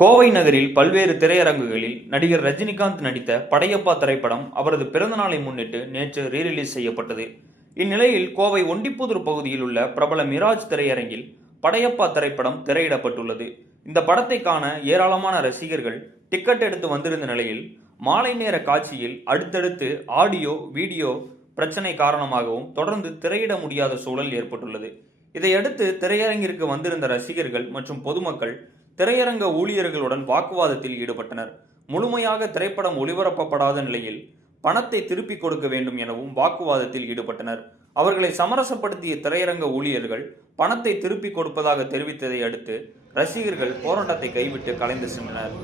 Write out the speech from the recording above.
கோவை நகரில் பல்வேறு திரையரங்குகளில் நடிகர் ரஜினிகாந்த் நடித்த படையப்பா திரைப்படம் அவரது பிறந்த நாளை முன்னிட்டு நேற்று ரீரிலீஸ் செய்யப்பட்டது. இந்நிலையில் கோவை ஒண்டிப்புதூர் பகுதியில் உள்ள பிரபல மிராஜ் திரையரங்கில் படையப்பா திரைப்படம் திரையிடப்பட்டுள்ளது. இந்த படத்தை காண ஏராளமான ரசிகர்கள் டிக்கெட் எடுத்து வந்திருந்த நிலையில் மாலை நேர காட்சியில் அடுத்தடுத்து ஆடியோ வீடியோ பிரச்சனை காரணமாகவும் தொடர்ந்து திரையிட முடியாத சூழல் ஏற்பட்டுள்ளது. இதையடுத்து திரையரங்கிற்கு வந்திருந்த ரசிகர்கள் மற்றும் பொதுமக்கள் திரையரங்க ஊழியர்களுடன் வாக்குவாதத்தில் ஈடுபட்டனர். முழுமையாக திரைப்படம் ஒளிபரப்பப்படாத நிலையில் பணத்தை திருப்பிக் கொடுக்க வேண்டும் எனவும் வாக்குவாதத்தில் ஈடுபட்டனர். அவர்களை சமரசப்படுத்திய திரையரங்க ஊழியர்கள் பணத்தை திருப்பிக் கொடுப்பதாக தெரிவித்ததை அடுத்து ரசிகர்கள் போராட்டத்தை கைவிட்டு கலைந்து சென்றனர்.